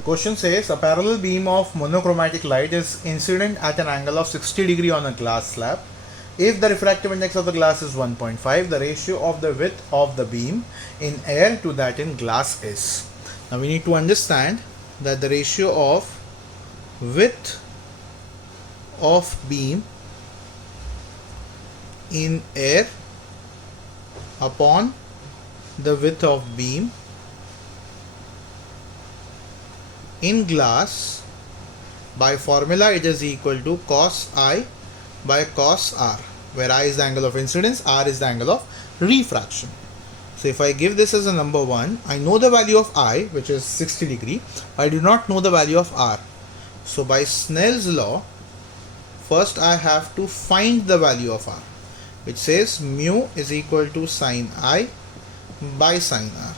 The question says a parallel beam of monochromatic light is incident at an angle of 60 degree on a glass slab. If the refractive index of the glass is 1.5, the ratio of the width of the beam in air to that in glass is. Now we need to understand that the ratio of width of beam in air upon the width of beam in glass, by formula it is equal to cos I by cos R, where I is the angle of incidence, R is the angle of refraction. So if I give this as a number 1, I know the value of I, which is 60 degree. I do not know the value of R. So by Snell's law, first I have to find the value of R, which says mu is equal to sine I by sine R.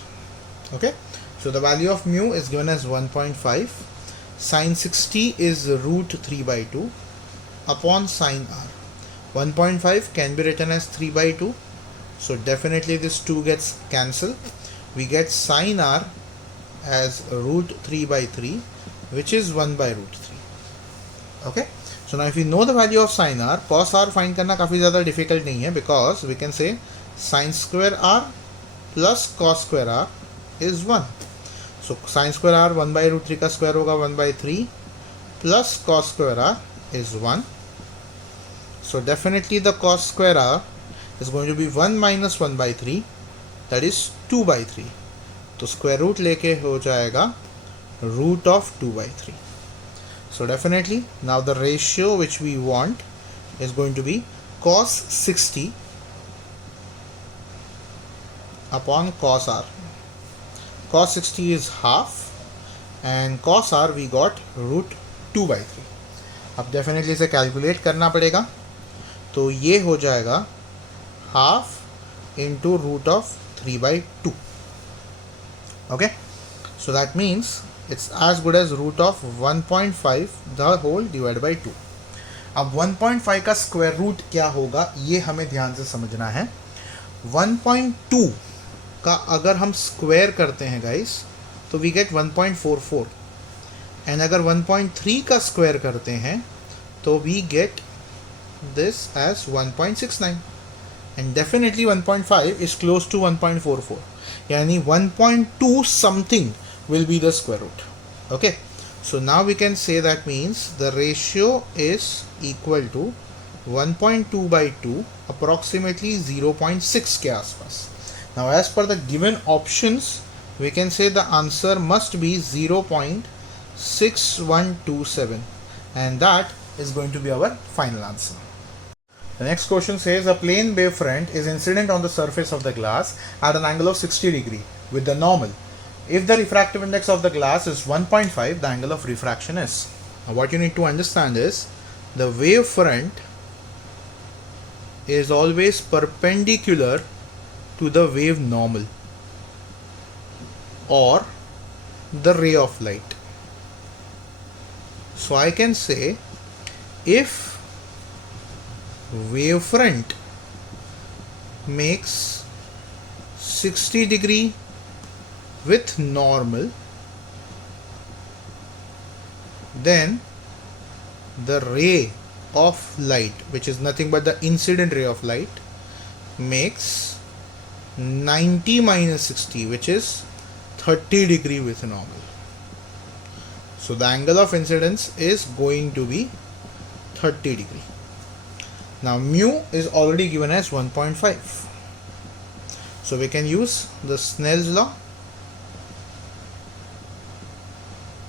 Okay. So the value of mu is given as 1.5. Sine 60 is root 3 by 2 upon sine R. 1.5 can be written as 3 by 2. So definitely this 2 gets cancelled. We get sine R as root 3 by 3, which is 1 by root 3. Okay. So now if we know the value of sine R, cos R find करना काफ़ी ज़्यादा difficult नहीं है, because we can say sine square R plus cos square R is 1. So sin square R 1 by root 3 का square होगा 1 by 3 plus cos square R is 1. So definitely the cos square R is going to be 1 minus 1 by 3, that is 2 by 3. तो square root लेके हो जाएगा root of 2 by 3. So definitely now the ratio which we want is going to be cos 60 upon cos R. Cos 60 is half and cos R we got root 2 by 3. अब definitely इसे calculate करना पड़ेगा, तो ये हो जाएगा half into root of 3 by 2. Okay, so that means it's as good as root of 1.5 the whole divided by 2. अब 1.5 का स्क्वायर रूट क्या होगा ये हमें ध्यान से समझना है. 1.2 का अगर हम स्क्वायर करते हैं गाइस तो वी गेट 1.44, एंड अगर 1.3 का स्क्वायर करते हैं तो we get this as 1.69, and definitely 1.5 is close to 1.44, यानी 1.2 something will be the square root. Okay, so now we can say that means the ratio is equal to 1.2 by 2, approximately 0.6 के आसपास. Now as per the given options we can say the answer must be 0.6127, and that is going to be our final answer. The next question says a plane wave front is incident on the surface of the glass at an angle of 60 degree with the normal. If the refractive index of the glass is 1.5, the angle of refraction is. Now what you need to understand is the wave front is always perpendicular to the wave normal or the ray of light. So I can say if wave front makes 60 degree with normal, then the ray of light, which is nothing but the incident ray of light, makes 90 minus 60, which is 30 degree with normal. So the angle of incidence is going to be 30 degree. Now mu is already given as 1.5, so we can use the Snell's law,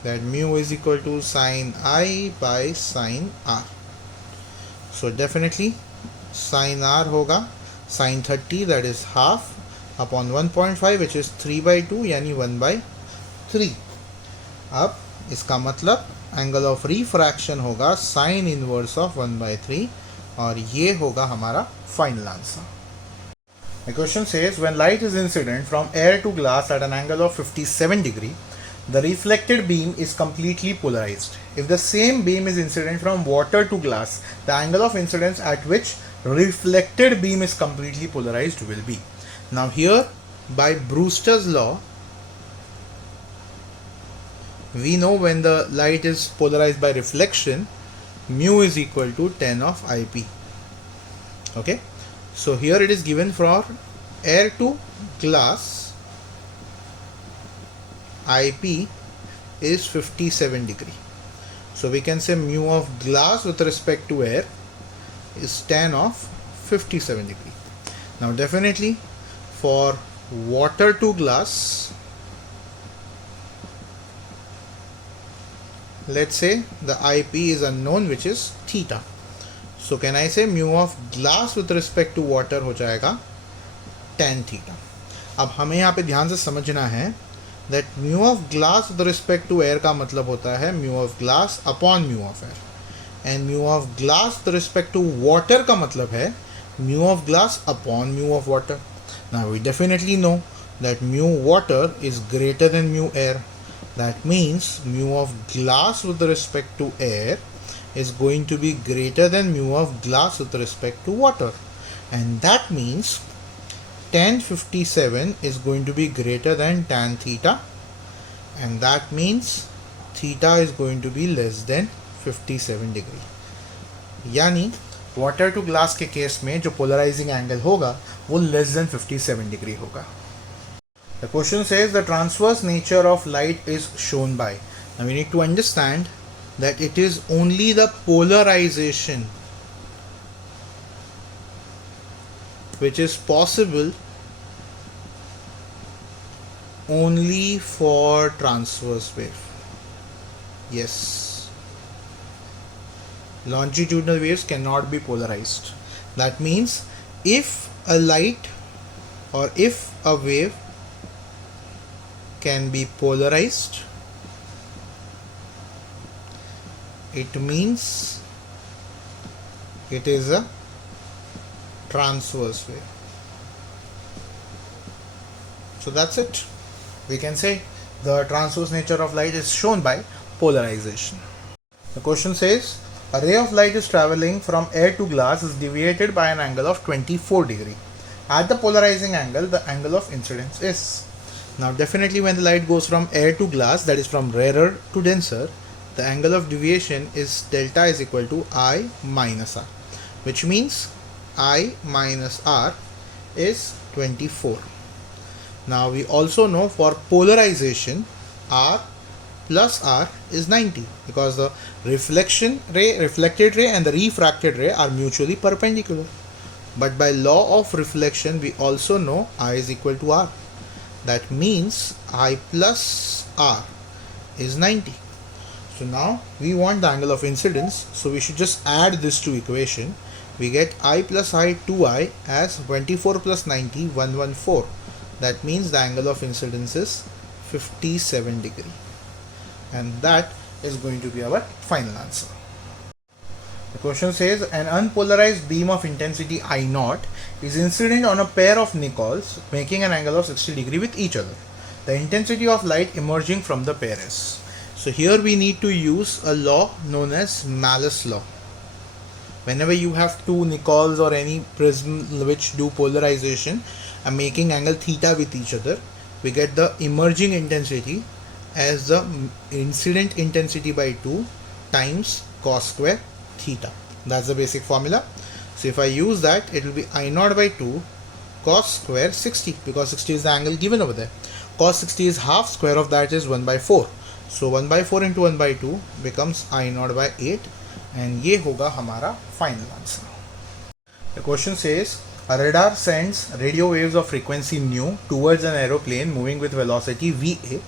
that mu is equal to sine I by sine R. So definitely sine R होगा sine 30, that is half upon 1.5, which is 3 by 2, यानी 1 by 3. अब इसका मतलब angle of refraction होगा sine inverse of 1 by 3, और ये होगा हमारा final answer. The question says when light is incident from air to glass at an angle of 57 degree, the reflected beam is completely polarized. If the same beam is incident from water to glass, the angle of incidence at which reflected beam is completely polarized will be. Now here by Brewster's law we know when the light is polarized by reflection, mu is equal to 10 of IP. Okay, so here it is given for air to glass, IP is 57 degree. So we can say mu of glass with respect to air is 10 of 57 degree. Now definitely for water to glass, let's say the IP is unknown, which is theta. So can I say mu of glass with respect to water हो जाएगा tan theta. अब हमें यहाँ पे ध्यान से समझना है that mu of glass with respect to air का मतलब होता है mu of glass upon mu of air, and mu of glass with respect to water का मतलब है mu of glass upon mu of water. Now we definitely know that mu water is greater than mu air. That means mu of glass with respect to air is going to be greater than mu of glass with respect to water, and that means tan 57 is going to be greater than tan theta, and that means theta is going to be less than 57 degree. यानी water to glass के case में जो polarising angle होगा वो less than 57 degree होगा. The question says the transverse nature of light is shown by. Now we need to understand that it is only the polarization which is possible only for transverse wave. Yes, longitudinal waves cannot be polarized. That means if a light or if a wave can be polarized, it means it is a transverse wave. So that's it. We can say the transverse nature of light is shown by polarization. The question says a ray of light is traveling from air to glass is deviated by an angle of 24 degree. At the polarizing angle, the angle of incidence is. Now definitely when the light goes from air to glass, that is from rarer to denser, the angle of deviation is delta is equal to I minus R, which means I minus R is 24. Now we also know for polarization R plus R is 90, because the reflected ray and the refracted ray are mutually perpendicular. But by law of reflection we also know I is equal to R. That means I plus R is 90. So now we want the angle of incidence, so we should just add this to equation. We get I plus I 2I as 24 plus 90 114. That means the angle of incidence is 57 degree, and that is going to be our final answer. The question says an unpolarized beam of intensity I naught is incident on a pair of nickels making an angle of 60 degree with each other. The intensity of light emerging from the pair is. So here we need to use a law known as Malus law. Whenever you have two nickels or any prism which do polarization and making angle theta with each other, we get the emerging intensity as the incident intensity by 2 times cos square theta. That's the basic formula. So if I use that, it will be I naught by 2 cos square 60, because 60 is the angle given over there. Cos 60 is half, square of that is 1 by 4. So 1 by 4 into 1 by 2 becomes I naught by 8, and ये होगा हमारा final answer. The question says a radar sends radio waves of frequency nu towards an aeroplane moving with velocity va.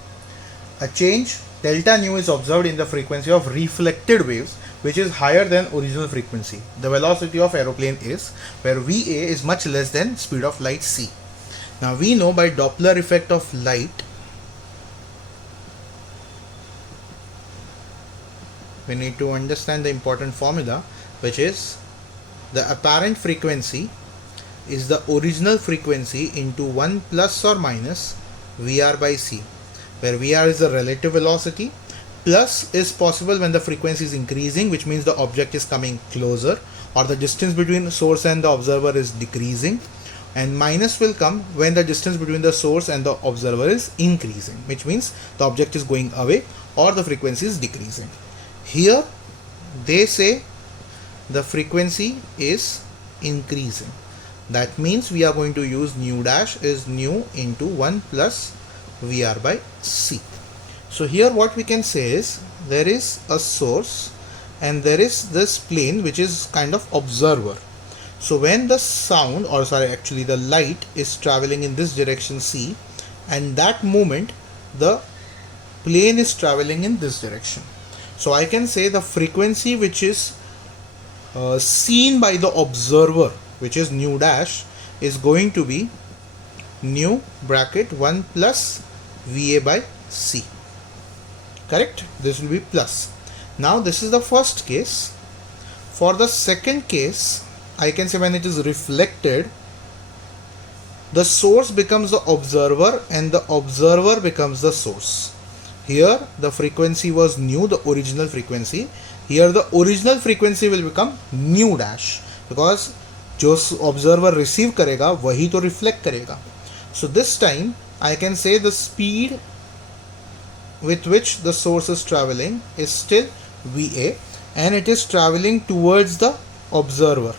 A change delta nu is observed in the frequency of reflected waves, which is higher than original frequency. The velocity of aeroplane is, where va is much less than speed of light c. Now we know by Doppler effect of light, we need to understand the important formula, which is the apparent frequency is the original frequency into 1 plus or minus Vr by c, where Vr is the relative velocity. Plus is possible when the frequency is increasing, which means the object is coming closer, or the distance between the source and the observer is decreasing, and minus will come when the distance between the source and the observer is increasing, which means the object is going away or the frequency is decreasing. Here they say the frequency is increasing. That means we are going to use nu dash is nu into 1 plus VR by C. So here what we can say is there is a source and there is this plane which is kind of observer. So when the sound, or sorry, actually the light is traveling in this direction C, and that moment the plane is traveling in this direction. So I can say the frequency which is seen by the observer, which is nu dash, is going to be nu bracket 1 plus VA by C. Correct? This will be plus. Now this is the first case. For the second case, I can say when it is reflected, the source becomes the observer and the observer becomes the source. Here the frequency was nu, the original frequency. Here the original frequency will become nu dash, because जो observer receive करेगा वही तो reflect करेगा. So this time I can say the speed with which the source is traveling is still VA and it is traveling towards the observer.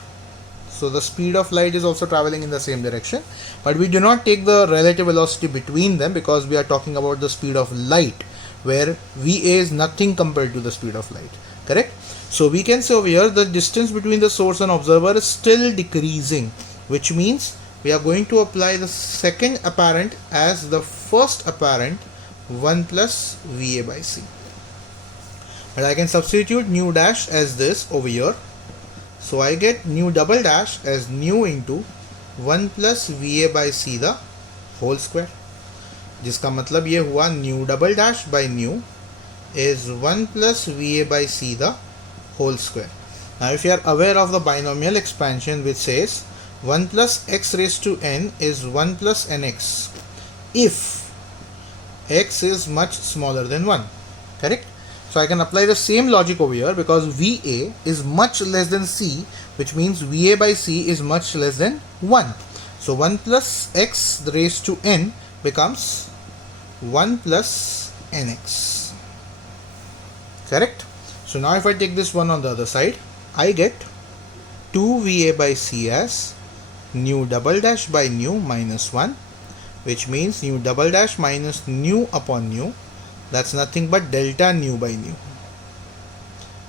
So the speed of light is also traveling in the same direction, but we do not take the relative velocity between them because we are talking about the speed of light, where VA is nothing compared to the speed of light. Correct? So we can say over here the distance between the source and observer is still decreasing, which means we are going to apply the second apparent as the first apparent, 1 plus VA by C. But I can substitute nu dash as this over here. So I get nu double dash as nu into 1 plus VA by C the whole square. जिसका मतलब ये हुआ nu double dash by nu is 1 plus VA by C the whole square. Now if you are aware of the binomial expansion which says 1 plus x raised to n is 1 plus nx if x is much smaller than 1. Correct? So I can apply the same logic over here because VA is much less than C, which means VA by C is much less than 1. So 1 plus x raised to n becomes 1 plus nx. Correct? So now if I take this one on the other side, I get 2 VA by C as nu double dash by nu minus 1, which means nu double dash minus nu upon nu. That's nothing but delta nu by nu.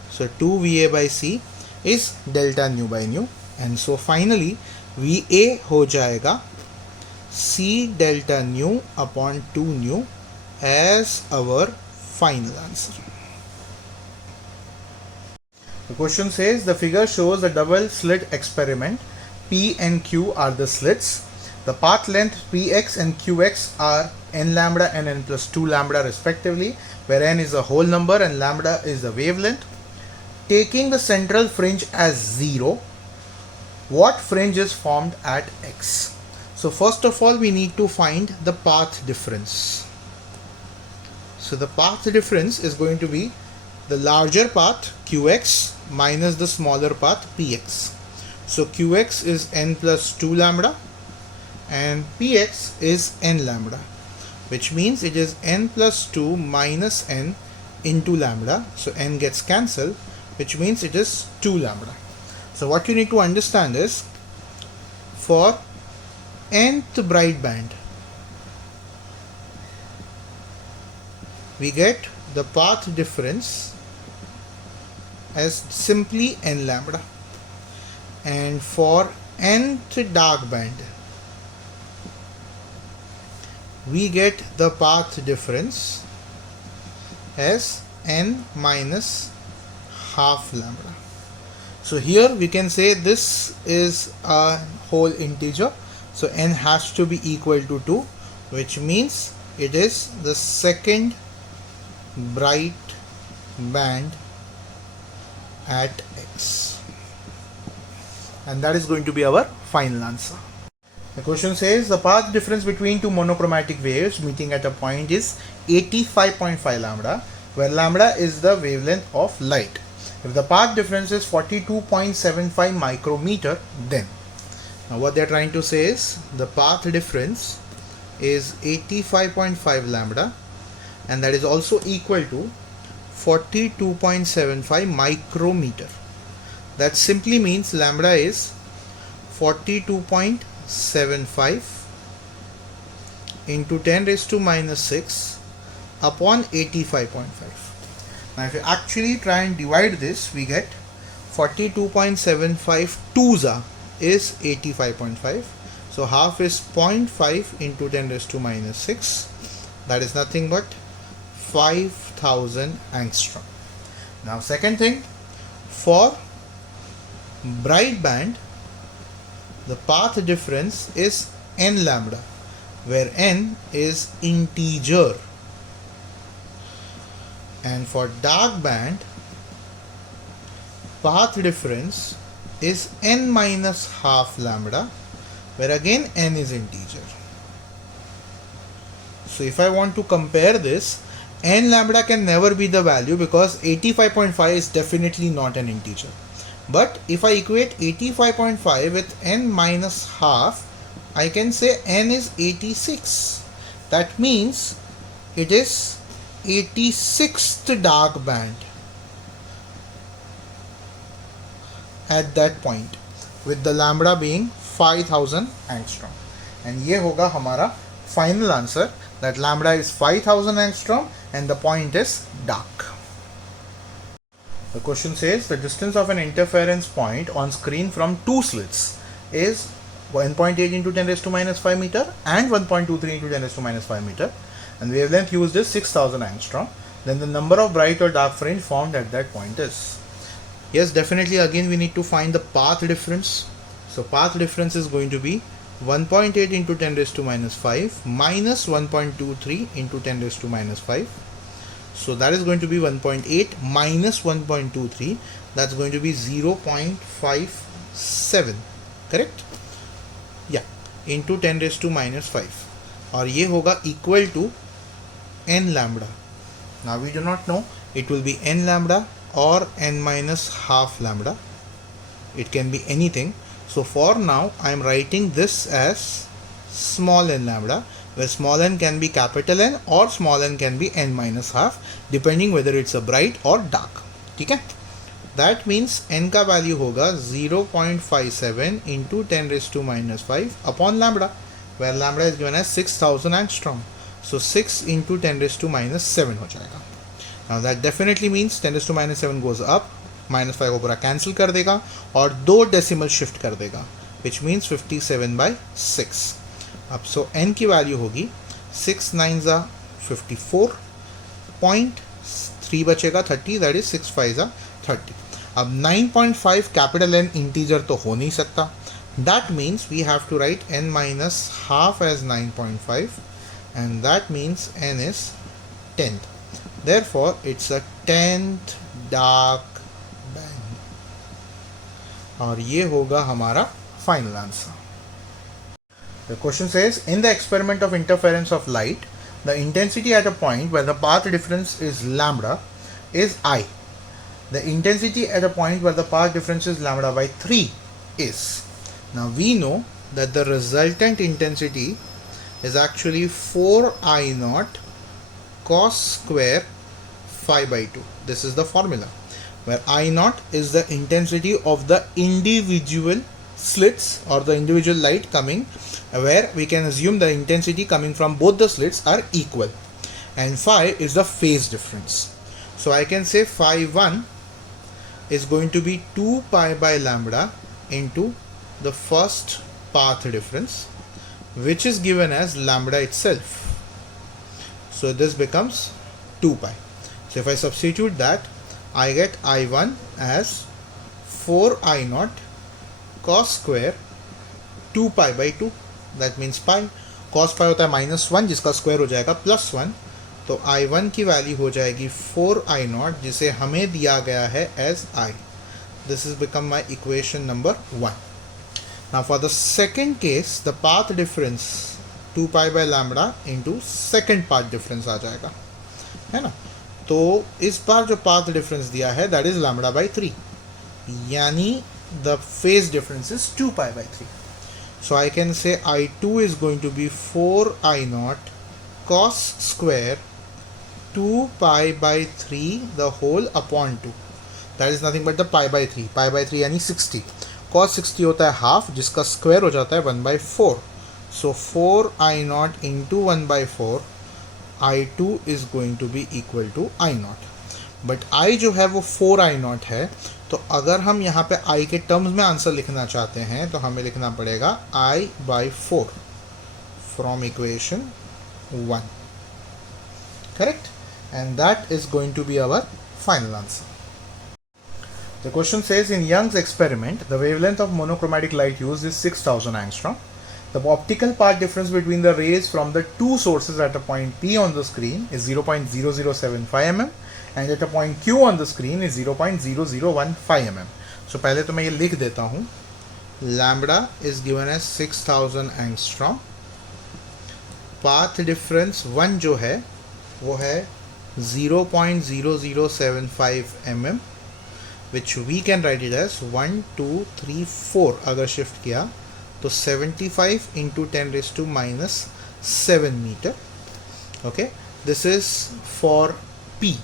So 2 VA by C is delta nu by nu, and so finally VA हो जाएगा C delta nu upon 2 nu as our final answer. The question says the figure shows a double slit experiment. P and Q are the slits. The path length Px and Qx are n lambda and n plus 2 lambda respectively, where n is a whole number and lambda is the wavelength. Taking the central fringe as 0, what fringe is formed at x? So first of all we need to find the path difference. So the path difference is going to be the larger path Qx minus the smaller path Px. So Qx is n plus 2 lambda and Px is n lambda, which means it is n plus 2 minus n into lambda. So n gets cancelled, which means it is 2 lambda. So what you need to understand is for nth bright band we get the path difference as simply n lambda, and for nth dark band we get the path difference as n minus half lambda. So here we can say this is a whole integer, so n has to be equal to 2, which means it is the second bright band at x, and that is going to be our final answer. The question says the path difference between two monochromatic waves meeting at a point is 85.5 lambda, where lambda is the wavelength of light. If the path difference is 42.75 micrometer, then Now what they're trying to say is the path difference is 85.5 lambda, and that is also equal to 42.75 micrometer. That simply means lambda is 42.75 into 10 raised to minus 6 upon 85.5. Now if you actually try and divide this, we get 42.75 2s is 85.5. So half is 0.5 into 10 raised to minus 6. That is nothing but 5000 angstrom. Now second thing, for bright band, the path difference is n lambda, where n is integer. And for dark band, path difference is n minus half lambda, where again n is integer. So if I want to compare this, n lambda can never be the value because 85.5 is definitely not an integer. But if I equate 85.5 with n minus half, I can say n is 86. That means it is 86th dark band at that point, with the lambda being 5000 angstrom. And ये होगा हमारा final answer, that lambda is 5000 angstrom and the point is dark. The question says the distance of an interference point on screen from two slits is 1.8 into 10 raised to minus 5 meter and 1.23 into 10 raised to minus 5 meter, and wavelength used is 6000 angstrom. Then the number of bright or dark fringe formed at that point is. Yes, definitely again we need to find the path difference. So path difference is going to be 1.8 into 10 raised to minus 5 minus 1.23 into 10 raised to minus 5. So that is going to be 1.8 minus 1.23. That's going to be 0.57. Correct? Yeah. Into 10 raised to minus 5. और ये होगा equal to n lambda. Now we do not know. It will be n lambda or n minus half lambda. It can be anything. So for now I am writing this as small n lambda, where small n can be capital N or small n can be n minus half, depending whether it's a bright or dark. ठीक है? That means n का value होगा 0.57 into 10 raised to minus 5 upon lambda, where lambda is given as 6000 angstrom. So 6 into 10 raised to minus 7 हो जाएगा. Now that definitely means 10 raised to minus 7 goes up, minus 5 को पूरा cancel कर देगा और 2 decimal shift कर देगा, which means 57/6. अब so n की वैल्यू होगी 6 9s are 54, 0.3 बचेगा 30, that is 6 5s are 30. अब 9.5 कैपिटल N इंटीजर तो हो नहीं सकता. That means we have to write n minus half as 9.5, and that means n is 10th. Therefore it's a 10th dark band. और ये होगा हमारा final answer. The question says, in the experiment of interference of light, the intensity at a point where the path difference is lambda is I. The intensity at a point where the path difference is lambda by 3 is. Now we know that the resultant intensity is actually 4I naught cos square phi by 2. This is the formula, where I naught is the intensity of the individual slits or the individual light coming, where we can assume the intensity coming from both the slits are equal, and phi is the phase difference. So I can say phi 1 is going to be 2 pi by lambda into the first path difference, which is given as lambda itself. So this becomes 2 pi. So if I substitute that, I get I1 as 4I naught cos square 2 pi by 2. That means pi. Cos pi होता है -1, जिसका square हो जाएगा +1. तो I1 की value हो जाएगी 4I naught, जिसे हमें दिया गया है as I. This has become my equation number 1. Now for the second case, the path difference 2 pi by lambda into second path difference आ जाएगा, है ना. तो इस बार जो path difference दिया है that is lambda by 3, यानी the phase difference is 2 pi by 3. So I can say I2 is going to be 4 I naught cos square 2 pi by 3 the whole upon 2. That is nothing but the pi by 3. Pi by 3 यानी 60. cos 60 होता है half, जिसका square हो जाता है 1 by 4. So 4 I naught into 1 by 4, I2 is going to be equal to I naught. But I जो है वो 4 I naught है, तो अगर हम यहाँ पे I के टर्म्स में आंसर लिखना चाहते हैं तो हमें लिखना पड़ेगा I by 4 from equation 1. Correct? And that is going to be our final answer. The question says, in Young's experiment, the wavelength of monochromatic light used is 6000 angstrom. The optical path difference between the rays from the two sources at a point P on the screen is 0.0075 mm and at a point Q on the screen is 0.0015 mm. So पहले तो मैं ये लिख देता हूँ. Lambda is given as 6000 angstrom. Path difference 1 जो है वो है 0.0075 mm, which we can write it as 1, 2, 3, 4. अगर shift किया तो 75 into 10 raised to minus 7 meter. Okay, this is for P.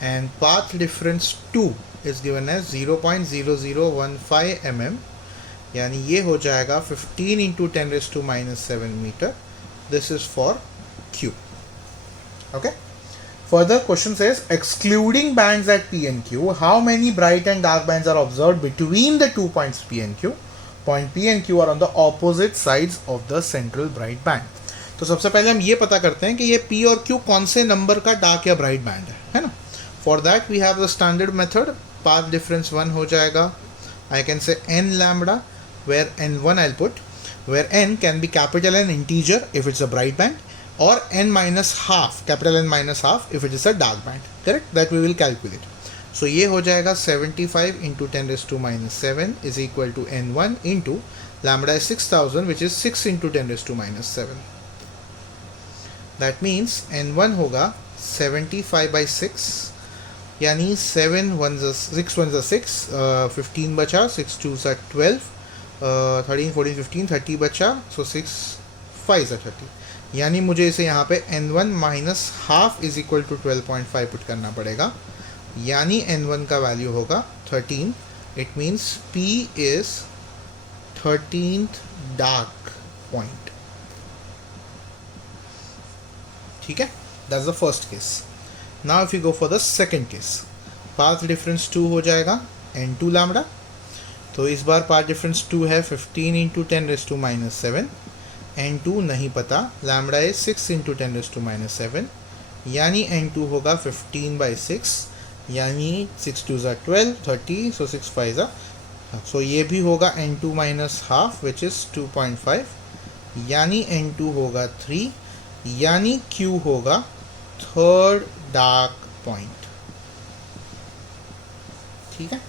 And path difference 2 is given as 0.0015 mm, यानी ये हो जाएगा 15 into 10 raised to minus 7 meter. This is for Q. Okay. Further question says, excluding bands at P and Q, how many bright and dark bands are observed between the 2 points P and Q? Point P and Q are on the opposite sides of the central bright band. तो सबसे पहले हम ये पता करते हैं कि ये P और Q कौन से नंबर का डार्क या ब्राइट बैंड है ना. For that we have the standard method. Path difference 1 हो जाएगा. I can say n lambda, where n1 I'll put, where n can be capital N integer if it's a bright band, or n minus half, capital N minus half if it is a dark band. Correct? That we will calculate. So ये हो जाएगा 75 into 10 raised to minus 7 is equal to n1 into lambda is 6000, which is 6 into 10 raised to minus 7. That means n1 होगा 75 by 6, यानी 7 1s 6 1s 6, 15 बचा, 6 2s 12, 13 14 15 30 बचा, so 6 5s 30. यानी मुझे इसे यहाँ पे n1 minus half is equal to 12.5 put करना पड़ेगा, यानी n1 का वैल्यू होगा 13. It means P is 13th dark point. ठीक है, that's the first case. Now if you go for the second case, path difference 2 हो जाएगा n2 लैम्बडा. तो इस बार पाथ डिफरेंस 2 है 15 into 10 raise to minus 7. n2 नहीं पता, lambda is 6 into 10 raise to minus 7, यानी n2 होगा 15 by 6, यानी 6 2s 12 30, so 6 5s. सो ये भी होगा n2 minus half which is 2.5, यानी n2 होगा 3, यानी Q होगा थर्ड डार्क पॉइंट. ठीक है,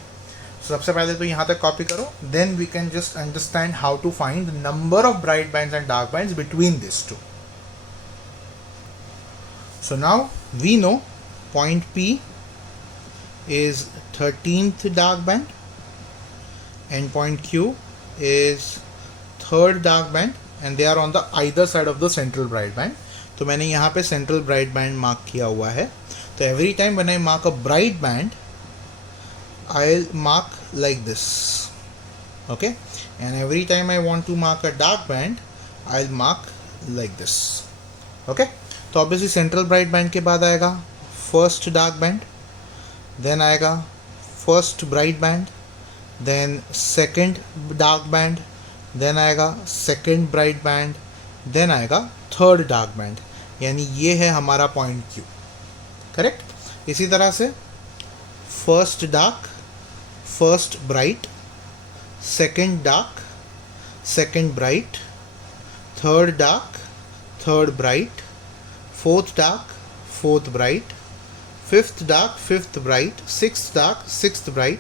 सबसे पहले तो यहाँ तक कॉपी करो, then we can just understand how to find the number of bright bands and dark bands between this two. So now we know point P is 13th dark band and point Q is third dark band and they are on the either side of the central bright band. तो मैंने यहाँ पे central bright band mark किया हुआ है. तो every time when I mark a bright band, I'll mark like this, okay, and every time I want to mark a dark band, I'll mark like this, okay. तो obviously central bright band के बाद आएगा first dark band, then आएगा first bright band, then second dark band, then आएगा second bright band, then आएगा third dark band, यानी ये है हमारा point Q. करेक्ट. इसी तरह से first dark, first bright, second dark, second bright, third dark, third bright, fourth dark, fourth bright, fifth dark, fifth bright, sixth dark, sixth bright,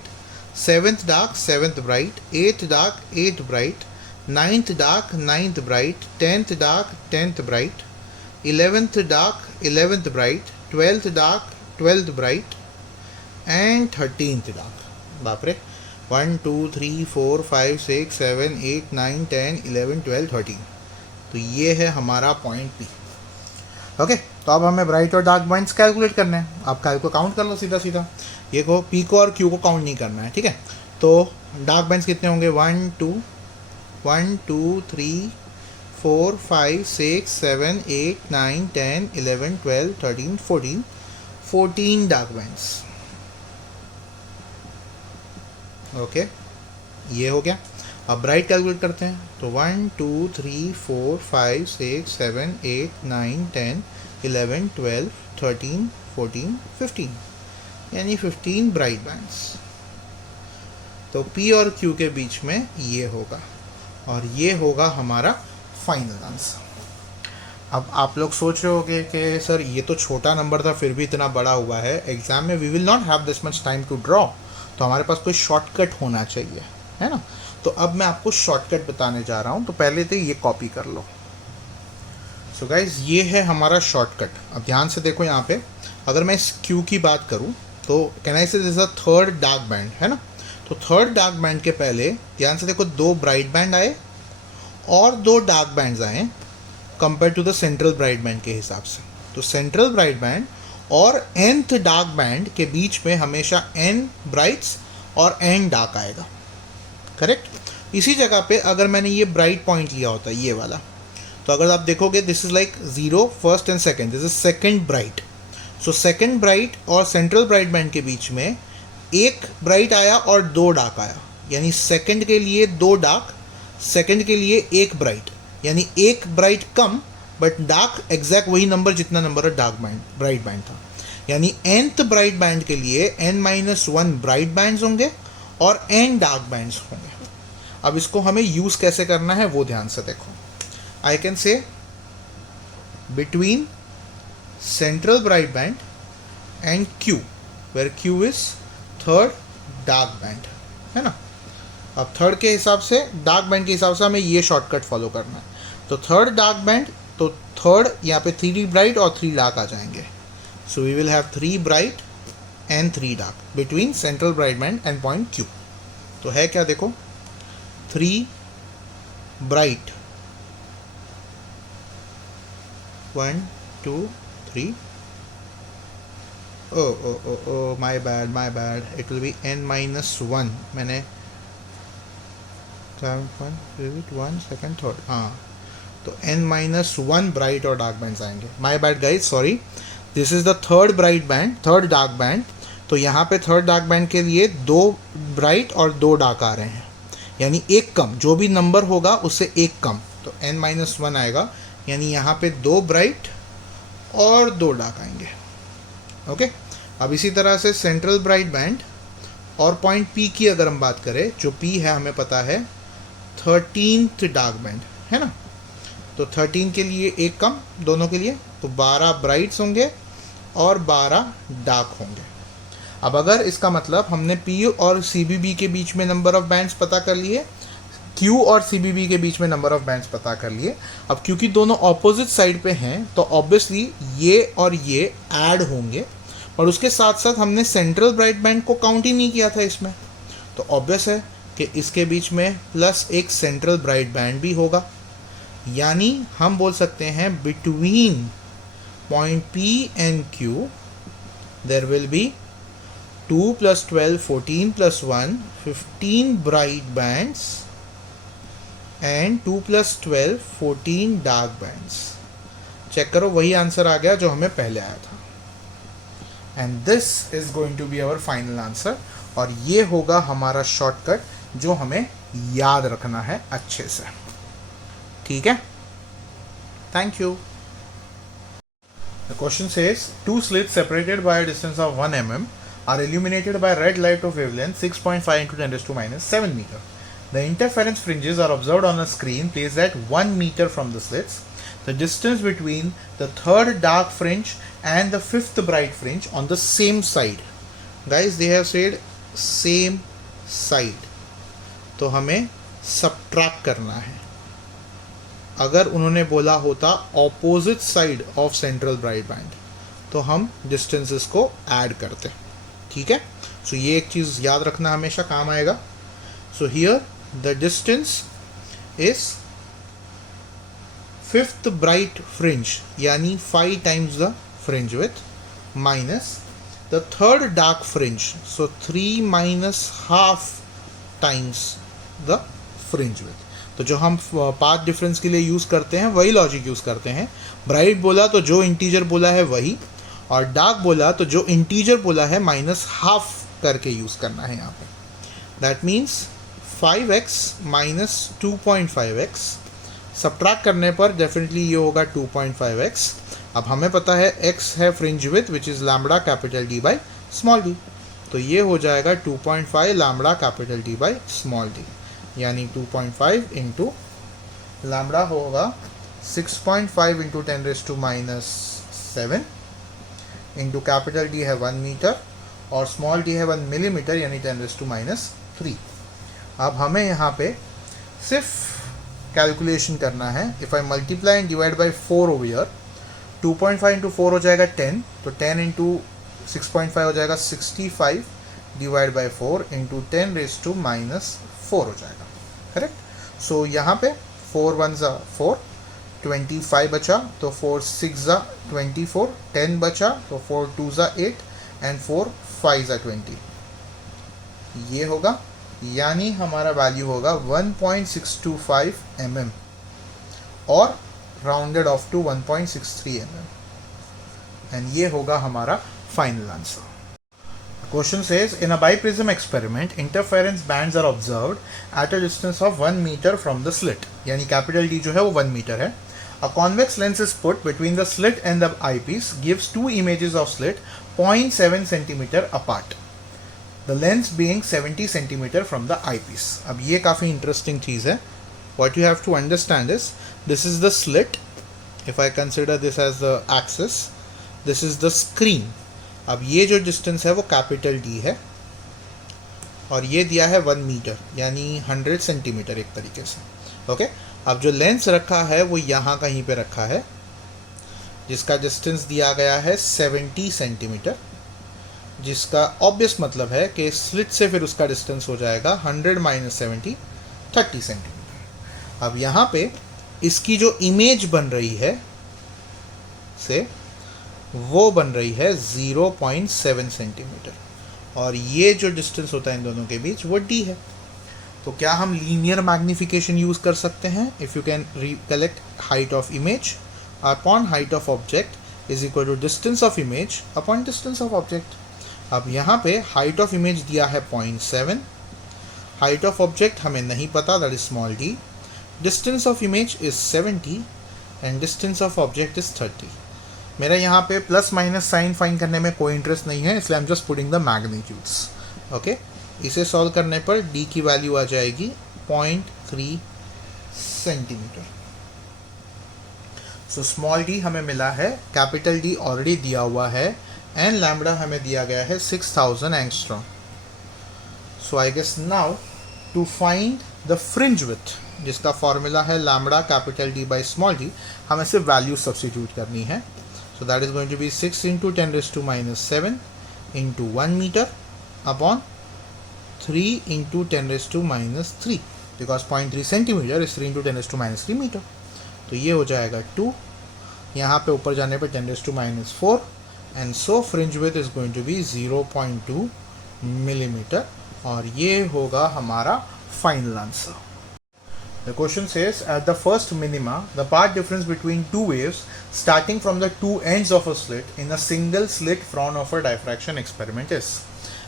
seventh dark, seventh bright, eighth dark, eighth bright, ninth dark, ninth bright, 10th dark, 10th bright, 11th dark, 11th bright, 12th dark, 12th bright, and 13th dark. बाप रे, 1 2 3 4 5 6 7 8 9 10 11 12 13। तो ये है हमारा point P. Okay, तो अब हमें bright और डार्क पॉइंट्स कैलकुलेट करने हैं। आप को काउंट कर लो सीधा सीधा, ये को पी को और क्यू को काउंट नहीं करना है, ठीक है। तो डार्क पॉइंट्स कितने होंगे, 1 2 3 4 5 6 7 8 9 10 11 12 13 14 डार्क पॉइंट्स। ओके, ये हो गया। अब ब्राइट कैलकुलेट करते हैं, तो 1 2 3 4 5 6 7 8 9 10 11 12 13 14 15, यानी 15 ब्राइट बैंड्स। तो P और Q के बीच में ये होगा, और ये होगा हमारा फाइनल आंसर। अब आप लोग सोच रहे होंगे कि सर ये तो छोटा नंबर था फिर भी इतना बड़ा हुआ है, एग्जाम में we will not have this much time to draw, तो हमारे पास कोई शॉर्टकट होना चाहिए, है ना। तो अब मैं आपको शॉर्टकट बताने जा रहा हूँ, तो पहले तो ये कॉपी कर लो। सो गाइज, ये है हमारा शॉर्टकट। अब ध्यान से देखो यहाँ पे, अगर मैं इस क्यू की बात करूँ तो कैन आई से this is a third dark band, है ना। तो थर्ड डार्क बैंड के पहले ध्यान से देखो, 2 ब्राइट बैंड आए और 2 डार्क बैंड्स आए compare to the central bright band के हिसाब से। तो सेंट्रल ब्राइट बैंड और nth डार्क बैंड के बीच में हमेशा n ब्राइट्स और n डार्क आएगा, करेक्ट। इसी जगह पे अगर मैंने ये ब्राइट पॉइंट लिया होता है, ये वाला, तो अगर आप देखोगे this is like 0 first and second, this is second bright. So second bright और सेंट्रल ब्राइट बैंड के बीच में 1 ब्राइट आया और 2 डार्क आया, यानी सेकंड के लिए 2 डार्क, सेकंड के लिए 1 ब्राइट, यानी 1 bright come but dark exact वही नंबर जितना number dark band bright band था। यानी nth ब्राइट बैंड के लिए n-1 ब्राइट बैंड्स होंगे और n डार्क बैंड्स होंगे। अब इसको हमें यूज़ कैसे करना है वो ध्यान से देखो। I can say between central bright band and Q, where Q is third dark band, है ना। अब थर्ड के हिसाब से, डार्क बैंड के हिसाब से हमें ये शॉर्टकट फॉलो करना है। तो थर्ड डार्क बैंड, तो थर्ड यहाँ पे 3 ब्राइट और 3 डार्क आ जाएंगे। So we will have 3 bright and 3 dark between central bright band and point Q। तो है क्या, देखो 3 bright, 1 2 3, oh my bad, it will be n-1, मैंने 1 सेकंड थर्ड, हाँ, तो n-1 ब्राइट और डार्क बैंड्स आएंगे। My bad guys, sorry, this is the third bright band, third dark band. तो यहाँ पे थर्ड डार्क बैंड के लिए 2 ब्राइट और 2 डार्क आ रहे हैं, यानी 1 कम, जो भी नंबर होगा उससे 1 कम, तो n-1 आएगा, यानी यहाँ पे 2 ब्राइट और 2 डार्क आएंगे। ओके, अब इसी तरह से सेंट्रल ब्राइट बैंड और पॉइंट P की अगर हम बात करें, जो P है हमें पता है 13th डार्क बैंड, है ना। तो 13 के लिए 1 कम दोनों के लिए, तो 12 ब्राइट्स होंगे और 12 डार्क होंगे। अब अगर इसका मतलब हमने P और CBB के बीच में नंबर ऑफ बैंड्स पता कर लिए, Q और CBB के बीच में नंबर ऑफ बैंड्स पता कर लिए। अब क्योंकि दोनों ऑपोजिट साइड पे हैं तो ऑब्वियसली ये और ये ऐड होंगे, और उसके साथ साथ हमने सेंट्रल ब्राइट बैंड को काउंट ही नहीं किया था इसमें, तो ऑब्वियस है कि इसके बीच में प्लस एक सेंट्रल ब्राइट बैंड भी होगा। यानी हम बोल सकते हैं between point P and Q there will be 2 + 12 14 + 1 15 bright bands and 2 + 12 14 dark bands. Check करो, वही आंसर आ गया जो हमें पहले आया था। And this is going to be our final answer, और ये होगा हमारा शॉर्टकट जो हमें याद रखना है अच्छे से, ठीक है। Thank you. The question says 2 slits separated by a distance of 1 mm are illuminated by red light of wavelength 6.5 × 10⁻⁷ meter. The interference fringes are observed on a screen placed at 1 meter from the slits. The distance between the third dark fringe and the fifth bright fringe on the same side. Guys, they have said same side. तो हमें subtract करना है। अगर उन्होंने बोला होता opposite side of central bright band तो हम डिस्टेंसेस को ऐड करते, ठीक है। सो ये एक चीज़ याद रखना, हमेशा काम आएगा। So here the distance is fifth bright fringe, यानी 5 times the fringe width, minus the third dark fringe, so 3 minus half times the fringe width. तो जो हम पाथ डिफरेंस के लिए यूज़ करते हैं वही लॉजिक यूज़ करते हैं. ब्राइट बोला तो जो इंटीजर बोला है वही, और डार्क बोला तो जो इंटीजर बोला है माइनस हाफ करके यूज़ करना है यहाँ पे. That means 5x minus 2.5x, subtract करने पर डेफिनेटली ये होगा 2.5x. अब हमें पता है x है fringe width which is lambda capital D by small d, तो ये हो जाएगा 2.5 lambda capital D by small d, यानी 2.5 इंटू लैम्बडा होगा 6.5 into 10 raise to minus 7 into capital D है 1 मीटर और स्मॉल d है 1 मिलीमीटर, यानी 10 रेज़ टू माइनस 3. अब हमें यहाँ पे सिर्फ कैलकुलेशन करना है. If I multiply and divide by 4 over here, 2.5 into 4 हो जाएगा 10, तो 10 इंटू 6.5 हो जाएगा 65 divide by 4 into 10 raise to minus 4 हो जाएगा. करेक्ट. सो यहाँ पे 4 1 ज़ा 4, 25 बचा तो 4 6 ज़ा 24, 10 बचा तो 4 2 ज़ा 8 एंड 4 5 ज़ा 20. ये होगा, यानी हमारा वैल्यू होगा 1.625 mm और rounded off to 1.63 mm, and ये होगा हमारा final answer. Question says, in a biprism experiment, interference bands are observed at a distance of 1 meter from the slit. यानी कैपिटल D जो है वो 1 मीटर है. A convex lens is put between the slit and the eyepiece, gives two images of slit 0.7 centimeter apart. The lens being 70 centimeter from the eyepiece. अब ये काफ़ी interesting चीज़ है. What you have to understand is, this is the slit. If I consider this as the axis, this is the screen. अब ये जो distance है वो capital D है और ये दिया है 1 मीटर, यानी 100 सेंटीमीटर एक तरीके से. ओके. अब जो लेंस रखा है वो यहाँ कहीं पे रखा है, जिसका डिस्टेंस दिया गया है 70 सेंटीमीटर, जिसका ऑब्वियस मतलब है कि स्लिट से फिर उसका डिस्टेंस हो जाएगा 100 माइनस 70, 30 सेंटीमीटर. अब यहाँ पे इसकी जो इमेज बन रही है से वो बन रही है 0.7 सेंटीमीटर, और ये जो डिस्टेंस होता है इन दोनों के बीच वो D है. तो क्या हम लीनियर मैग्नीफिकेशन यूज़ कर सकते हैं? If you can recollect height of image upon height of object is equal to distance of image upon distance of object. अब यहाँ पे हाइट ऑफ इमेज दिया है 0.7, हाइट ऑफ ऑब्जेक्ट हमें नहीं पता, that is small d, distance of image is 70 and distance of object is 30. मेरा यहाँ पे प्लस माइनस साइन फाइन करने में कोई इंटरेस्ट नहीं है, इसलिए I am just putting the magnitudes. Okay. इसे सॉल्व करने पर d की वैल्यू आ जाएगी 0.3 सेंटीमीटर. सो स्मॉल d हमें मिला है, कैपिटल D ऑलरेडी दिया हुआ है, एंड लैम्बडा हमें दिया गया है 6000 angstrom. So I guess now to find the fringe width, जिसका फॉर्मूला है lambda capital D by small d, हमें सिर्फ वैल्यू सब्स्टिट्यूट करनी है. So that is going to be 6 into 10 raised to minus 7 into 1 meter upon 3 into 10 raised to minus 3, because 0.3 centimeter is 3 into 10 raised to minus 3 meter. तो ये हो जाएगा 2, यहाँ पे ऊपर जाने पे 10 raised to minus 4, and so fringe width is going to be 0.2 millimeter, और ये होगा हमारा final answer. The question says, at the first minima, the path difference between two waves starting from the two ends of a slit in a single slit Fraunhofer diffraction experiment is.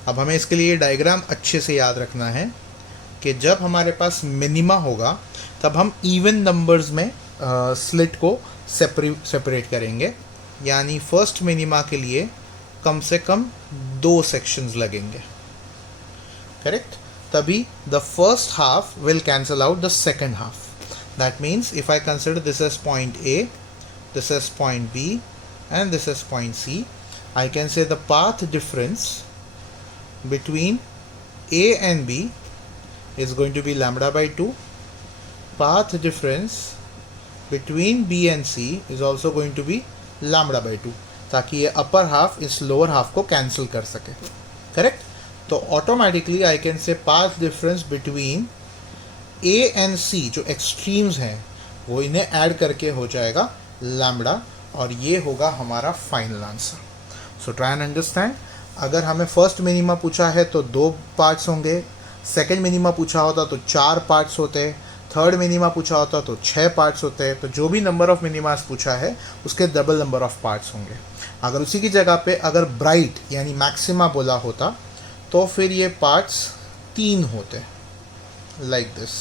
अब हमें इसके लिए diagram अच्छे से याद रखना है कि जब हमारे पास मिनिमा होगा तब हम इवन नंबर्स में स्लिट को सेपरेट करेंगे, यानी फर्स्ट मिनिमा के लिए कम से कम 2 सेक्शंस लगेंगे. करेक्ट. तभी the first half will cancel out the second half. That means if I consider this as point A, this as point B, and this as point C, I can say the path difference between A and B is going to be lambda by 2. Path difference between B and C is also going to be lambda by 2, ताकि ये upper half इस lower half को cancel कर सके. Correct. तो automatically I can say path difference between A and C जो extremes हैं वो इन्हें ऐड करके हो जाएगा लैम्बडा, और ये होगा हमारा final answer. So try and understand. अगर हमें फर्स्ट मिनिमा पूछा है तो 2 पार्ट्स होंगे, सेकंड मिनिमा पूछा होता तो 4 पार्ट्स होते, थर्ड मिनिमा पूछा होता तो 6 पार्ट्स होते. तो जो भी नंबर ऑफ मिनिमास पूछा है उसके डबल नंबर ऑफ पार्ट्स होंगे. अगर उसी की जगह पे अगर ब्राइट यानी मैक्सिमा बोला होता तो फिर ये पार्ट्स 3 होते, लाइक दिस,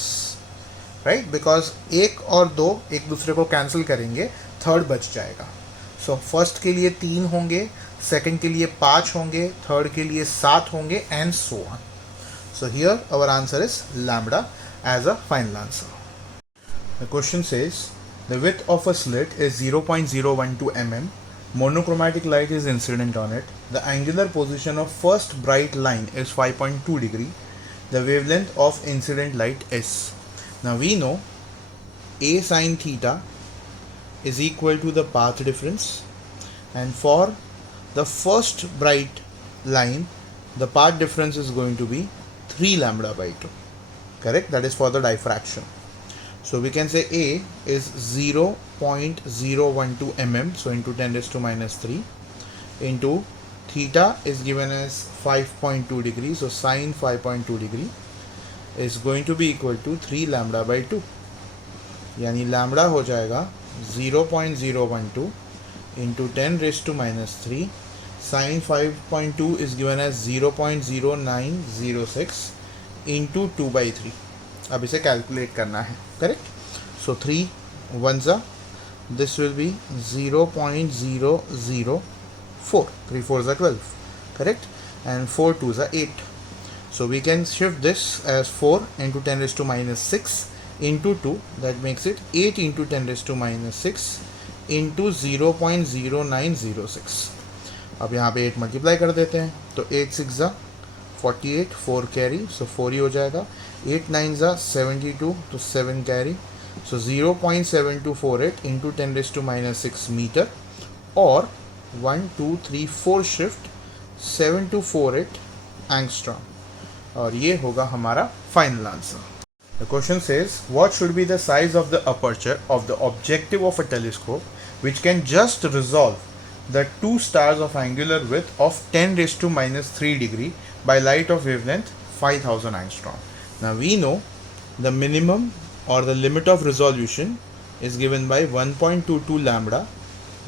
राइट, बिकॉज 1 और 2 एक दूसरे को कैंसिल करेंगे, थर्ड बच जाएगा. सो फर्स्ट के लिए 3 होंगे, सेकंड के लिए 5 होंगे, थर्ड के लिए 7 होंगे, and so on. So here our answer is lambda as a final answer. The question says the width of a slit is 0.012 mm. Monochromatic light is incident on it. The angular position of first bright line is 5.2 degree. The wavelength of incident light is. Now we know A sin theta is equal to the path difference, and for the first bright line the path difference is going to be 3 lambda by 2. Correct? That is for the diffraction. So we can say A is 0.012 mm, so into 10 raised to minus 3, into theta is given as 5.2 degree, so sine 5.2 degree is going to be equal to 3 lambda by 2. यानी lambda हो जाएगा 0.012 into 10 raised to minus 3, sine 5.2 is given as 0.0906 into 2 by 3. अब इसे calculate करना है. Correct? So 3 1s are, this will be 0.004. 3 4s are 12. Correct? And 4 2s are 8. So we can shift this as 4 into 10 raised to minus 6 into 2. That makes it 8 into 10 raised to minus 6 into 0.0906. अब यहाँ पे 8 multiply कर देते हैं, तो 8 6 जा 48, 4 carry, सो 4 ही हो जाएगा. 8 9 जा 72, तो 7 carry, so 0.7248 into 10 raise to minus 6 metre, और 1 2 3 4 शिफ्ट 7248 एंगस्ट्रॉम, और ये होगा हमारा final answer. The question says, what should be the size of the aperture of the objective of a telescope which can just resolve the two stars of angular width of 10 raised to minus 3 degree by light of wavelength 5000 angstrom. Now we know the minimum or the limit of resolution is given by 1.22 lambda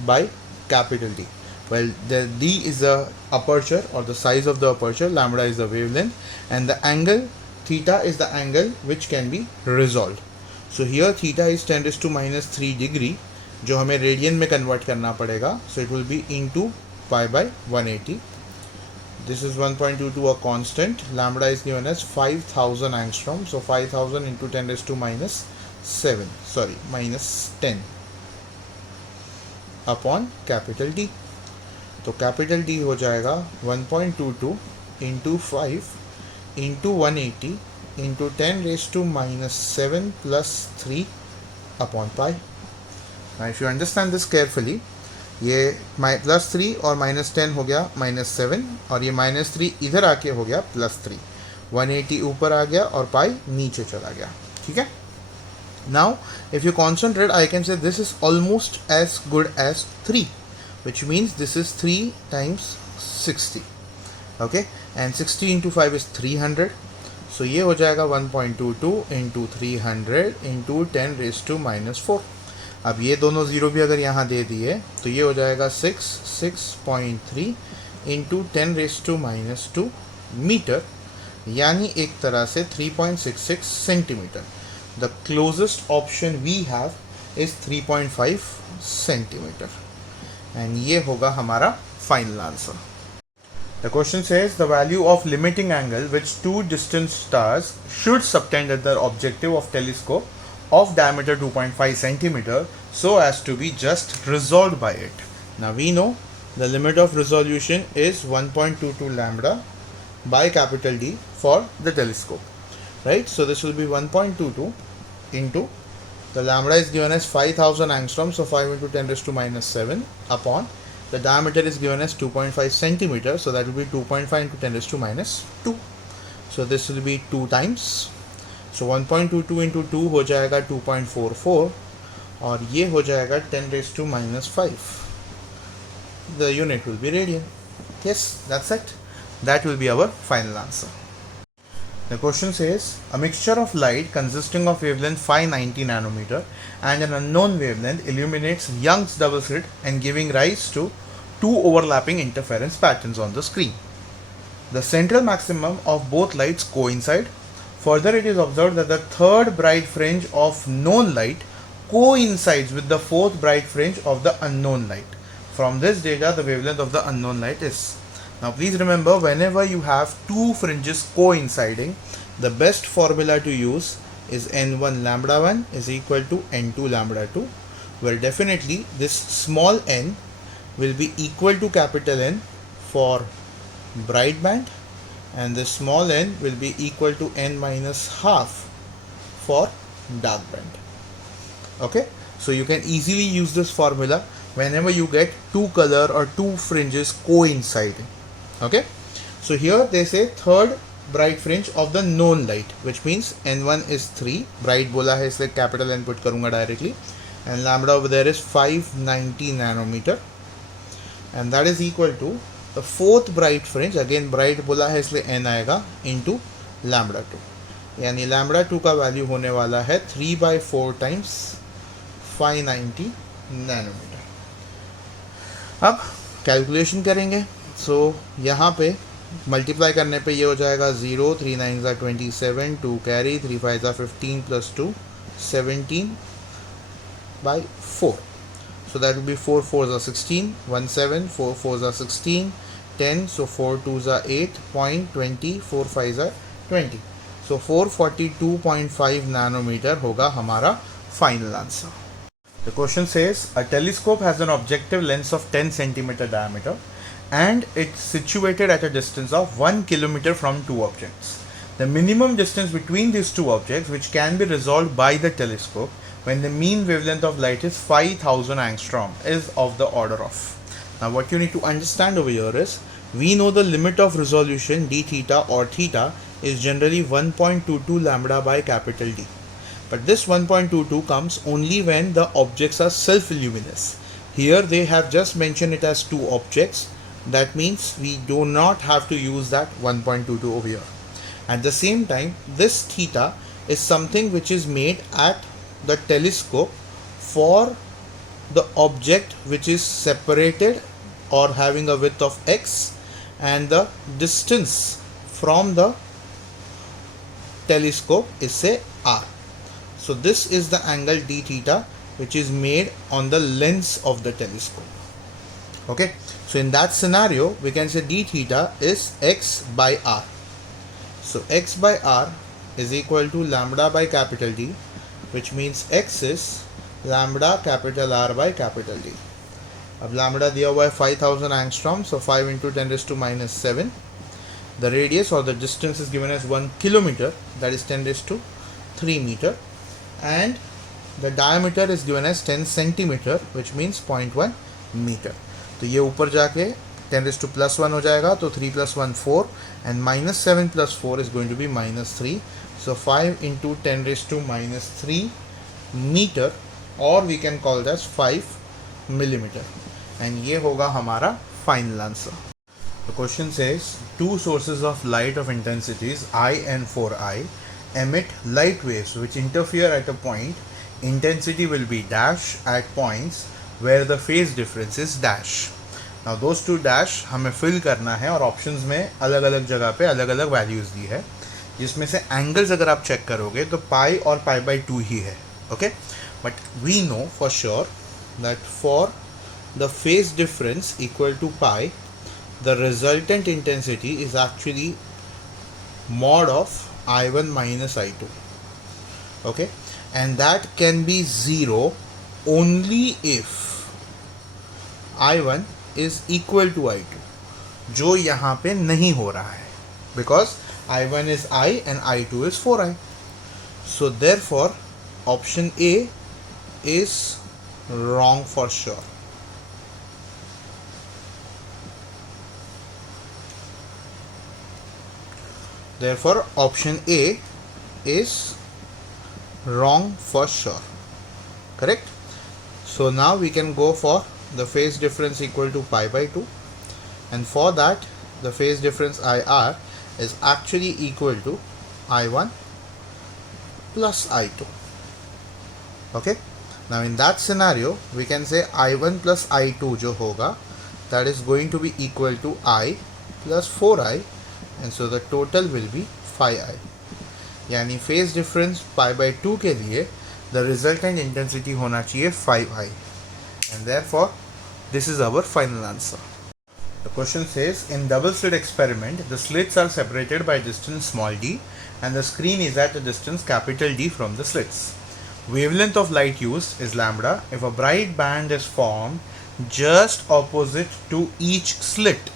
by capital D. Well, the D is the aperture or the size of the aperture, lambda is the wavelength, and the angle theta is the angle which can be resolved. So here theta is 10 raised to minus 3 degree, जो हमें radian में convert करना पड़ेगा. So it will be into pi by 180. This is 1.22 a constant. Lambda is given as 5000 angstrom. So 5000 into 10 raised to minus 7. Sorry, minus 10 upon capital D. तो capital D हो जाएगा 1.22 into 5 into 180 into 10 raised to minus 7 plus 3 upon pi. Now if you understand this carefully, ये plus 3 और minus 10 हो गया minus 7, और ये minus 3 इधर आके हो गया प्लस 3. 180 ऊपर आ गया और पाई नीचे चला गया. ठीक है. Now if you concentrate, I can say this is almost as good as 3, which means this is 3 times 60. Okay, and 60 into 5 is 300. सो ये हो जाएगा 1.22 into 300 into 10 raised to minus 4. अब ये दोनों ज़ीरो भी अगर यहाँ दे दिए तो ये हो जाएगा 6.3 into 10 raise to minus 2 metre, यानी एक तरह से 3.66 centimetre. The closest option we have is 3.5 centimetre, and ये होगा हमारा final answer. The question says the value of limiting angle which two distant stars should subtend at the objective of telescope of diameter 2.5 centimeter so as to be just resolved by it. Now we know the limit of resolution is 1.22 lambda by capital D for the telescope, right? So this will be 1.22 into the lambda is given as 5000 angstrom, so 5 into 10 raised to minus 7 upon The diameter is given as 2.5 centimeter, so that will be 2.5 into 10 raised to minus 2. So this will be 2 times. So 1.22 into 2 हो जाएगा 2.44 और ये हो जाएगा 10 raised to minus 5. The unit will be radian. Yes, that's it. That will be our final answer. The question says, a mixture of light consisting of wavelength 590 nanometer and an unknown wavelength illuminates Young's double slit and giving rise to two overlapping interference patterns on the screen. The central maximum of both lights coincide. Further, it is observed that the third bright fringe of known light coincides with the fourth bright fringe of the unknown light. From this data, the wavelength of the unknown light is. Now please remember, whenever you have two fringes coinciding, the best formula to use is n1 lambda 1 is equal to n2 lambda 2, where definitely this small n will be equal to capital N for bright band and this small n will be equal to n minus half for dark band. Okay, so you can easily use this formula whenever you get two color or two fringes coinciding. Okay, so here they say third bright fringe of the known light, which means n1 is 3, bright बोला है इसलिए capital N put करूँगा directly, and lambda over there is 590 nanometer, and that is equal to the fourth bright fringe, again bright बोला है इसलिए n आएगा into lambda 2, यानी lambda 2 का वैल्यू होने वाला है 3/4 times 590 nanometer. अब कैलकुलेशन करेंगे. सो यहाँ पे मल्टीप्लाई करने पे ये हो जाएगा 0, 3 9 ज़ा 27, 2 कैरी, 3 5 ज़ा 15 plus 2 17/4. So that will be 4 4 ज़ा 16, 1 7, 4 4 ज़ा 16, 10, so 4 2 ज़ा 8.20, 4 5 ज़ा 20. So 442.5 nanometer होगा हमारा final answer. The question says, a telescope has an objective lens of 10 centimeter diameter and it's situated at a distance of 1 kilometer from two objects. The minimum distance between these two objects, which can be resolved by the telescope when the mean wavelength of light is 5000 angstrom, is of the order of. Now what you need to understand over here is, we know the limit of resolution d theta or theta is generally 1.22 lambda by capital D. But this 1.22 comes only when the objects are self-luminous. Here they have just mentioned it as two objects. That means we do not have to use that 1.22 over here. At the same time, this theta is something which is made at the telescope for the object which is separated or having a width of x, and the distance from the telescope is say r. So this is the angle d theta which is made on the lens of the telescope. Okay, so in that scenario we can say d theta is x by r. So x by r is equal to lambda by capital D, which means x is lambda capital R by capital D. अब lambda दिया हुआ है 5000 angstrom, so 5 into 10 raised to minus 7. The radius or the distance is given as 1 kilometer, that is 10 raised to 3 meter, and the diameter is given as 10 centimeter, which means 0.1 meter. तो ये ऊपर जाके 10 raised to plus 1 हो जाएगा, तो 3 plus 1 4 and minus 7 plus 4 is going to be minus 3. So 5 into 10 raised to minus 3 meter, or we can call that 5 millimeter, and ये होगा हमारा final answer. The question says, two sources of light of intensities I and 4I emit light waves which interfere at a point. Intensity will be dash at points where the phase difference is dash. Now those two dash हमें fill करना है, और options में अलग अलग जगह पे अलग अलग values दी है, जिसमें से angles अगर आप check करोगे तो pi और pi by 2 ही है. Okay, but we know for sure that for the phase difference equal to pi, the resultant intensity is actually mod of I1 minus I2. Okay, and that can be 0 only if I1 is equal to I2, जो यहाँ पे नहीं हो रहा है, because I1 is I and I2 is 4I. So therefore option A is wrong for sure. Therefore, option A is wrong for sure. Correct? So now we can go for the phase difference equal to pi by 2, and for that the phase difference IR is actually equal to I1 plus I2. Okay, now in that scenario we can say I1 plus I2 जो होगा, that is going to be equal to I plus 4I, and so the total will be 5I. यानी phase difference pi by 2 के लिए the resultant intensity होना चाहिए 5I, and therefore this is our final answer. The question says, in double slit experiment, the slits are separated by distance small d and the screen is at a distance capital D from the slits. Wavelength of light used is lambda if a bright band is formed just opposite to each slit.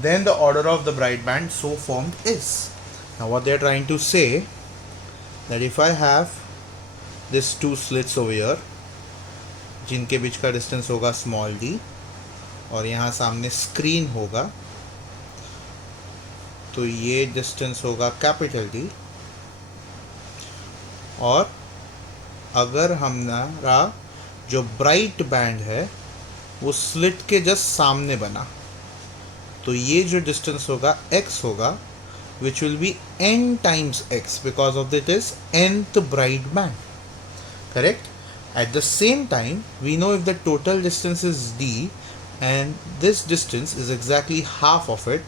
Then the order of the bright band so formed is. Now what they are trying to say, that if I have this two slits over here, जिनके बीच का distance होगा small d, और यहाँ सामने screen होगा, तो ये distance होगा कैपिटल D, और अगर हमारा जो ब्राइट बैंड है वो स्लिट के जस्ट सामने बना, तो ये जो डिस्टेंस होगा x होगा, which will be n times x because of that is nth bright band. Correct? At the same time, we know if the total distance is d and this distance is exactly half of it,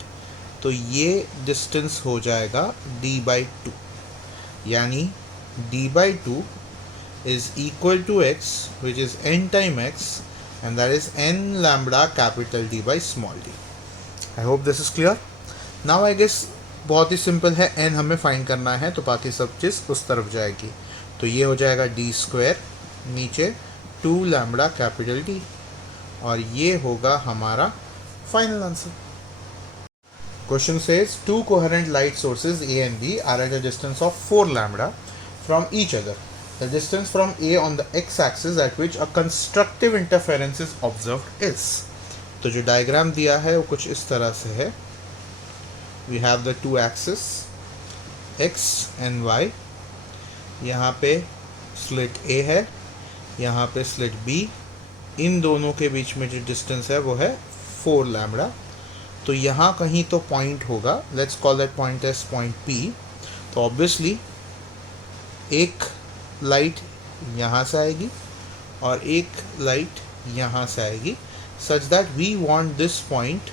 तो ये distance हो जाएगा d by 2. यानी d by 2 is equal to x, which is n time x, and that is n lambda capital D by small d. I hope this is clear. Now I guess बहुत ही simple है, n हमें find करना है तो बाकी सब चीज़ उस तरफ जाएगी, तो ये हो जाएगा d स्क्वायर, नीचे 2 लैम्बडा कैपिटल D, और ये होगा हमारा final answer. Question says two coherent light sources A and B are at a distance of 4 lambda from each other. The distance from A on the x-axis at which a constructive interference is observed is. तो जो diagram दिया है वो कुछ इस तरह से है. We have the two axes x and y. यहाँ पे स्लिट A है, यहाँ पे स्लिट B. इन दोनों के बीच में जो डिस्टेंस है वो है 4 लैम्बडा. तो यहाँ कहीं तो पॉइंट होगा, let's call that point as point P. तो ऑब्वियसली एक लाइट यहाँ से आएगी और एक लाइट यहाँ से आएगी, such that we want this point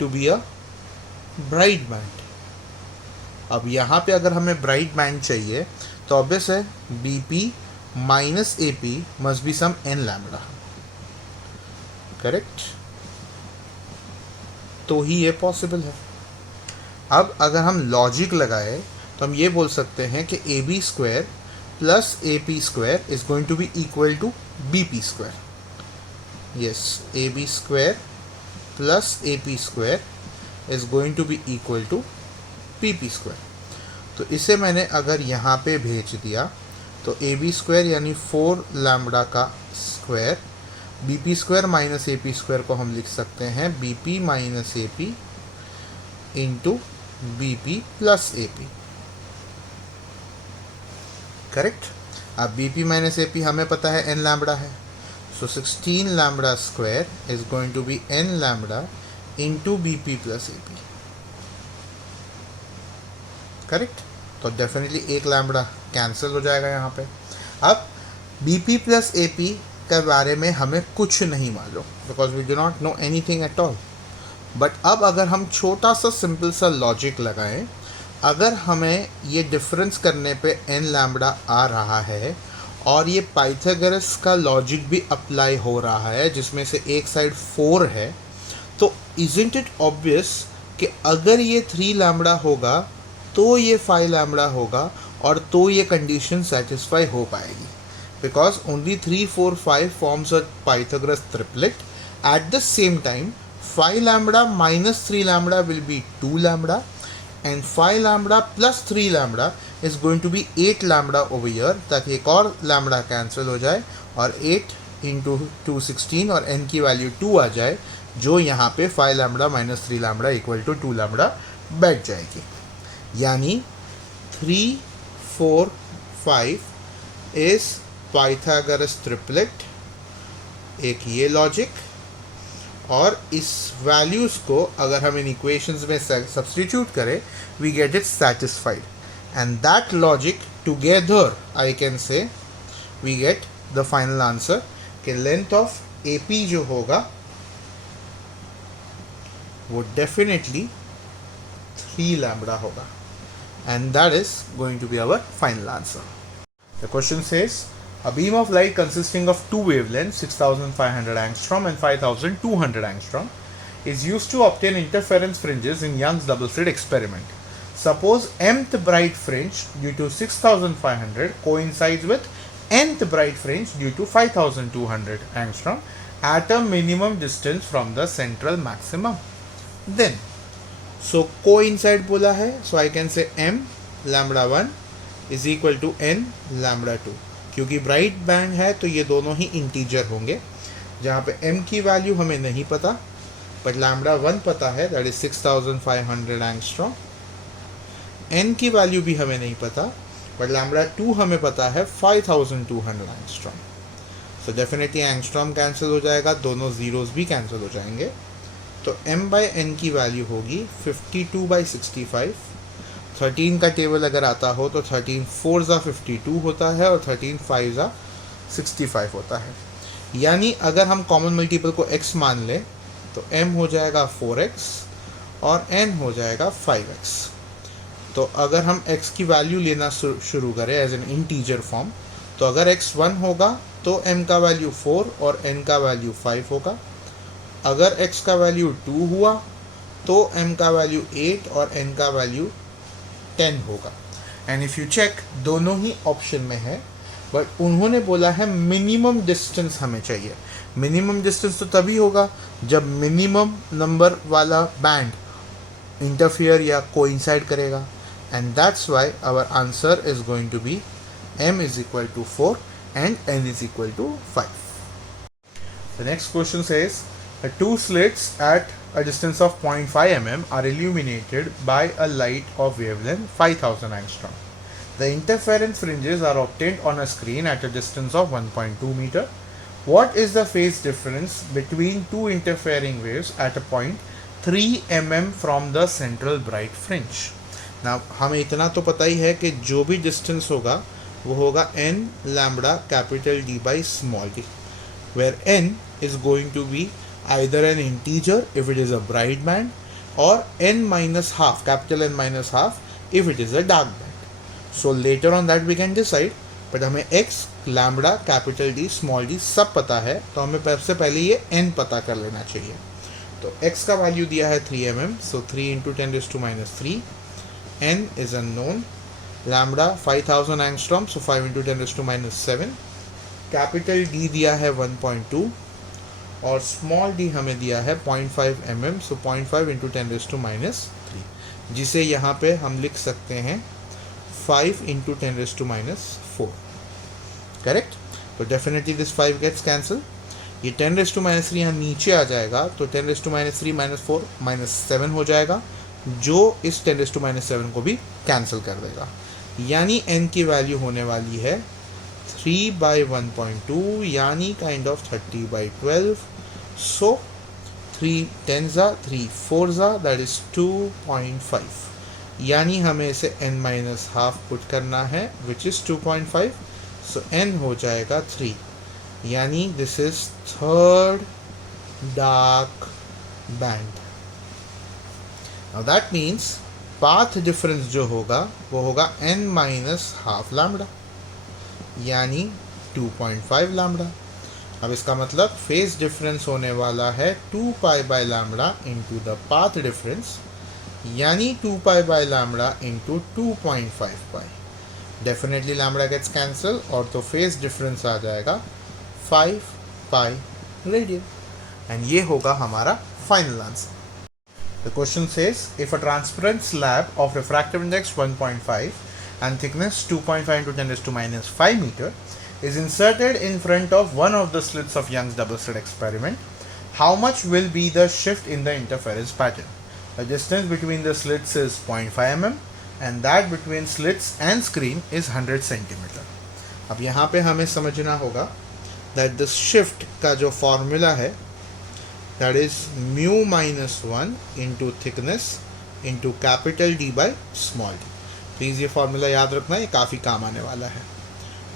to be a bright band. अब यहाँ पे अगर हमें ब्राइट बैंड चाहिए तो ऑब्वियस है BP minus AP must be some n lambda. Correct? तो ही ये पॉसिबल है. अब अगर हम लॉजिक लगाए तो हम ये बोल सकते हैं कि AB square plus AP square is going to be equal to BP square. Yes, AB square plus AP square is going to be equal to PP square. तो इसे मैंने अगर यहाँ पे भेज दिया तो AB स्क्वायर यानी 4 लैम्बडा का square, BP square minus AP square को हम लिख सकते हैं BP minus AP into BP plus AP. Correct? अब BP माइनस AP हमें पता है n लैम्बडा है, so 16 lambda square is going to be n lambda into BP plus AP. Correct? तो डेफिनेटली एक लैम्बडा कैंसिल हो जाएगा यहाँ पे. अब BP प्लस AP के बारे में हमें कुछ नहीं मालूम, because we do not know anything at all. But अब अगर हम छोटा सा सिंपल सा लॉजिक लगाएं, अगर हमें ये डिफरेंस करने पे n लैम्बडा आ रहा है और ये पाइथागोरस का लॉजिक भी अप्लाई हो रहा है जिसमें से एक साइड 4 है, तो इजंट इट ऑब्वियस कि अगर ये 3 लैम्बडा होगा तो ये 5 लैम्बडा होगा और तो ये कंडीशन सेटिस्फाई हो पाएगी, because only 3, 4, 5 forms a Pythagoras triplet. At the same time, 5 lambda minus 3 lambda will be 2 lambda, and 5 lambda plus 3 lambda is going to be 8 lambda over here, ताकि एक और lambda cancel हो जाए और 8 into 2 16 और n की value 2 आ जाए, जो यहाँ पे 5 lambda minus 3 lambda equal to 2 lambda बैठ जाएगी. यानी 3, 4, 5 इज पाइथागोरस ट्रिपलेट, एक ये लॉजिक, और इस वैल्यूज़ को अगर हम इन इक्वेशंस में सब्स्टिट्यूट करें we get it satisfied, and that logic together I can say we get the final answer कि लेंथ ऑफ AP जो होगा वो डेफिनेटली 3 लैम्बडा होगा, and that is going to be our final answer. The question says a beam of light consisting of two wavelengths 6500 angstrom and 5200 angstrom is used to obtain interference fringes in Young's double slit experiment. Suppose mth bright fringe due to 6500 coincides with nth bright fringe due to 5200 angstrom at a minimum distance from the central maximum. Then so coincide बोला है, so I can say m lambda 1 is equal to n lambda 2. क्योंकि bright band है तो ये दोनों ही integer होंगे, जहाँ पे m की वैल्यू हमें नहीं पता बट लैम्बडा 1 पता है, दैट इज 6500 एंगस्ट्रॉम. n की वैल्यू भी हमें नहीं पता बट लैम्बडा 2 हमें पता है 5200 angstrom. So definitely angstrom cancel हो जाएगा, दोनों जीरोस भी कैंसिल हो जाएंगे, तो m बाई n की वैल्यू होगी 52/65. 13 का टेबल अगर आता हो तो 13 4 52 होता है और 13 5 65 होता है. यानी अगर हम कॉमन मल्टीपल को x मान लें तो m हो जाएगा 4x और n हो जाएगा 5x. तो अगर हम x की वैल्यू लेना शुरू करें एज एन इंटीजर फॉर्म, तो अगर x 1 होगा तो m का वैल्यू 4 और n का वैल्यू 5 होगा. अगर x का वैल्यू 2 हुआ तो m का वैल्यू 8 और n का वैल्यू 10 होगा. एंड इफ़ यू चेक दोनों ही ऑप्शन में है, बट उन्होंने बोला है मिनिमम डिस्टेंस हमें चाहिए. मिनिमम डिस्टेंस तो तभी होगा जब मिनिमम नंबर वाला बैंड इंटरफियर या कोइंसाइड करेगा, and that's why our answer is going to be m is equal to 4 and n is equal to 5. The next question says two slits at a distance of 0.5 mm are illuminated by a light of wavelength 5000 angstrom. The interference fringes are obtained on a screen at a distance of 1.2 meter. What is the phase difference between two interfering waves at a point 3 mm from the central bright fringe? Now हमें इतना तो पता ही है कि जो भी distance होगा वो होगा n lambda capital D by small d, where n is going to be either an integer if it is a bright band or n minus half, capital N minus half if it is a dark band. So later on that we can decide, but हमें x lambda capital D small d सब पता है, तो हमें सबसे पहले ये n पता कर लेना चाहिए. तो x का वैल्यू दिया है 3 mm, so 3 into 10 raised to minus 3. n is unknown. Lambda 5000 angstrom, so 5 into 10 raised to minus 7. Capital D दिया है 1.2 और स्मॉल d हमें दिया है 0.5 mm, so 0.5 into 10 raised to minus 3, जिसे यहाँ पे हम लिख सकते हैं 5 into 10 raised to minus 4. Correct? तो डेफिनेटली दिस 5 गेट्स कैंसिल. ये 10 raised to minus 3 यहाँ नीचे आ जाएगा, तो 10 raised to minus 3 minus 4 minus 7 हो जाएगा, जो इस 10 raised to minus 7 को भी कैंसिल कर देगा. यानी n की वैल्यू होने वाली है 3/1.2, यानी kind of 30/12. So 3 10s 3 4s that is 2.5, यानी हमें इसे n माइनस हाफ पुट करना है विच इज 2.5. सो n हो जाएगा 3, यानी this is third dark band. Now that means path difference जो होगा वो होगा n माइनस हाफ लैम्बडा, यानी 2.5 लैम्बडा. अब इसका मतलब फेज डिफरेंस होने वाला है 2 pi by lambda into the path difference, यानी 2 pi by lambda into 2.5 pi. Definitely lambda gets cancel और तो फेज डिफरेंस आ जाएगा 5 पाई रेडियन, एंड ये होगा हमारा final answer. The question says, if a transparent slab of refractive index 1.5 and thickness 2.5 into 10 raised to minus 5 meter is inserted in front of one of the slits of Young's double slit experiment, how much will be the shift in the interference pattern? The distance between the slits is 0.5 mm and that between slits and screen is 100 centimeter. अब यहाँ पे हमें समझना होगा that the shift का जो formula है that is mu minus 1 into thickness into capital D by small d. Please ये फॉर्मूला याद रखना, ये काफ़ी काम आने वाला है.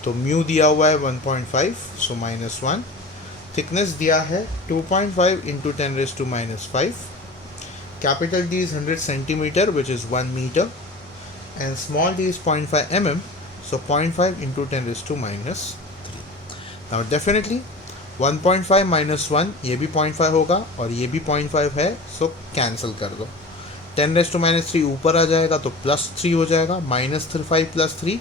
तो म्यू दिया हुआ है 1.5, सो -1. थिकनेस दिया है 2.5 into 10⁻⁻⁵. Capital D is 100 centimetre which is 1 metre and small D is 0.5 mm, so 0.5 into 10⁻⁻3. Now definitely 1.5 - 1 ये भी 0.5 होगा और ये भी 0.5 है, सो कैंसिल कर दो. 10⁻³ ऊपर आ जाएगा तो +3 हो जाएगा. -5 + 3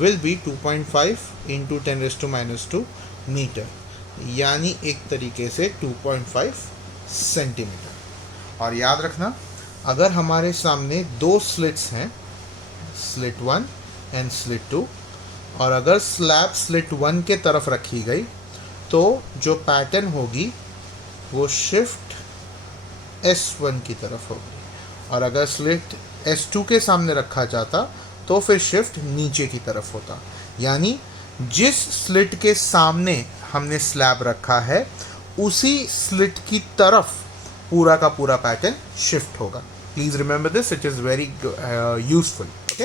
विल बी 2.5 इंटू 10⁻² मीटर, यानी एक तरीके से 2.5 सेंटीमीटर. और याद रखना, अगर हमारे सामने दो स्लिट्स हैं, स्लिट 1 एंड स्लिट 2, और अगर स्लैब स्लिट 1 के तरफ रखी गई तो जो पैटर्न होगी वो शिफ्ट S1 की तरफ होगी, और अगर स्लिट S2 के सामने रखा जाता तो फिर शिफ्ट नीचे की तरफ होता. यानी जिस स्लिट के सामने हमने स्लैब रखा है उसी स्लिट की तरफ पूरा का पूरा पैटर्न शिफ्ट होगा. Please remember this, it is very useful. Okay,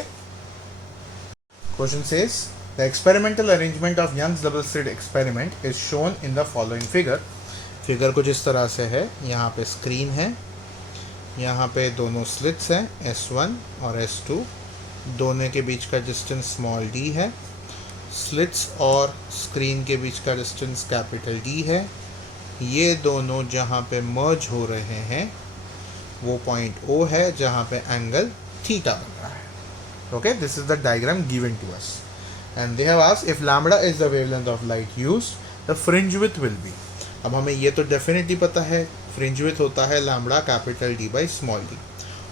question says the experimental arrangement of Young's double slit experiment is shown in the following figure. Figure कुछ इस तरह से है. यहाँ पे स्क्रीन है, यहाँ पे दोनों स्लिट्स हैं S1 और S2, दोनों के बीच का डिस्टेंस स्मॉल d है. स्लिट्स और स्क्रीन के बीच का डिस्टेंस कैपिटल D है. ये दोनों जहाँ पे मर्ज हो रहे हैं वो पॉइंट O है जहाँ पे एंगल थीटा बन रहा है. Okay, this is the diagram given to us and they have asked if lambda is the wavelength of light used the fringe width will be. अब हमें ये तो डेफिनेटली पता है, फ्रिंज विड्थ होता है lambda capital D by small d.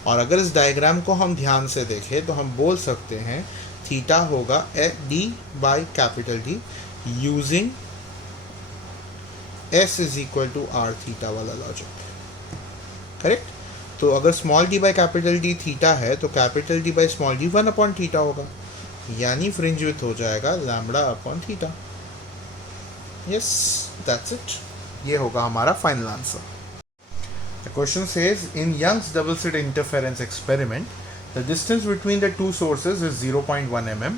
और अगर इस डायग्राम को हम ध्यान से देखें तो हम बोल सकते हैं थीटा होगा D by capital D using S is equal to R theta वाला लॉजिक. करेक्ट. तो अगर small d by capital D theta है तो capital D by small d 1 theta होगा, यानी फ्रिंज विड्थ हो जाएगा lambda upon theta. Yes, that's it. ये होगा हमारा final answer. The question says, in Young's double slit interference experiment, the distance between the two sources is 0.1 mm.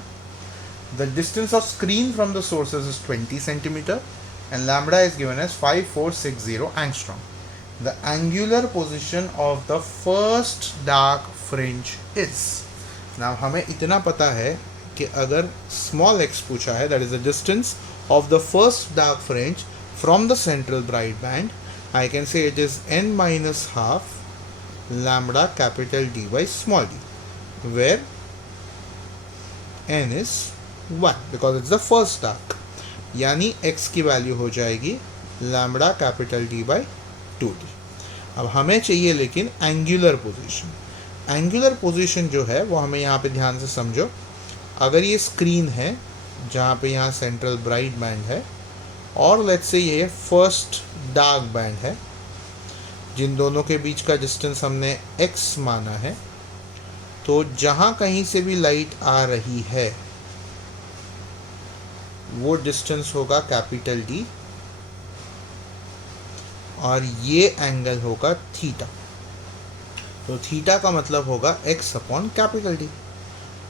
The distance of screen from the sources is 20 centimeter, and lambda is given as 5460 angstrom. The angular position of the first dark fringe is. Now हमें इतना पता है कि अगर small x पूछा है, that is the distance of the first dark fringe from the central bright band, I can say it is n minus half lambda capital D by small d, where n is 1 because it's the first dark. यानी x की value हो जाएगी lambda capital D by 2d. अब हमें चाहिए लेकिन angular position. Angular position जो है वो हमें यहाँ पे ध्यान से समझो. अगर ये स्क्रीन है जहाँ पे यहाँ सेंट्रल ब्राइट बैंड है और लेट्स से ये फर्स्ट डार्क बैंड है, जिन दोनों के बीच का डिस्टेंस हमने x माना है, तो जहाँ कहीं से भी लाइट आ रही है वो डिस्टेंस होगा कैपिटल D और ये एंगल होगा थीटा. तो थीटा का मतलब होगा x अपॉन कैपिटल D.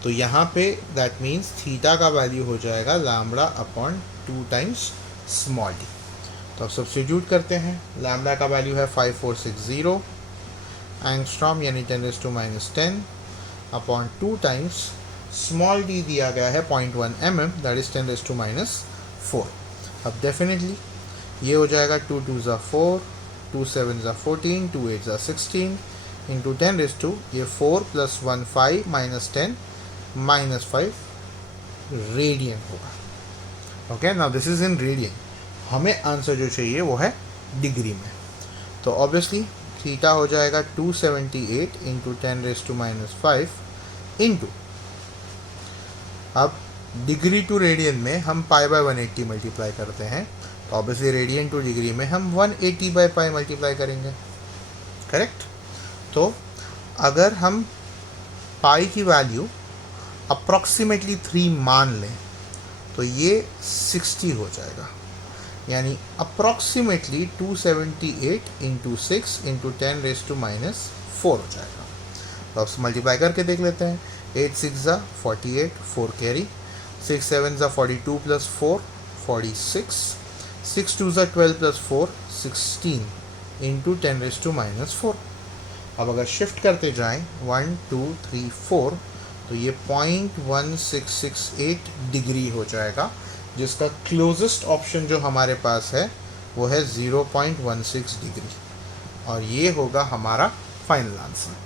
तो यहाँ पे दैट मीन्स थीटा का वैल्यू हो जाएगा lambda upon 2 times small d. तो अब सब्स्टिट्यूट करते हैं. लैम्बडा का वैल्यू है 5460 एंगस्ट्रॉम यानी 10⁻10 अपॉन 2 टाइम्स स्मॉल d दिया गया है 0.1 mm, दैट इज 10⁻4. अब डेफिनेटली ये हो जाएगा 2 2s are 4, 2 7s are 14, 2 8s are 16 into 10⁻, ये 4 + 1 5 - 10 -5 रेडियन होगा. Okay, now this is in radian. हमें आंसर जो चाहिए वो है डिग्री में. तो ऑब्वियसली थीटा हो जाएगा 278 इंटू 10⁻5 इंटू, अब डिग्री टू रेडियन में हम π/180 मल्टीप्लाई करते हैं, तो ऑब्वियसली रेडियन टू डिग्री में हम 180/π मल्टीप्लाई करेंगे. करेक्ट. तो अगर हम पाई की वैल्यू अप्रॉक्सीमेटली 3 मान लें तो ये 60 हो जाएगा, यानी अप्रॉक्सीमेटली 278 इंटू 6 इंटू 10⁻⁴ हो जाएगा। तो अब मल्टीप्लाई करके देख लेते हैं। 8 6 ज़ा 48, 4 कैरी, 6 7 ज़ा 42 प्लस 4 46, 6 2 ज़ा 12 प्लस 4 16 इंटू 10⁻⁴। अब अगर शिफ्ट करते जाएं 1 2 3 4 तो ये 0.1668 डिग्री हो जाएगा, जिसका क्लोजेस्ट ऑप्शन जो हमारे पास है वो है 0.16 डिग्री, और ये होगा हमारा फाइनल आंसर।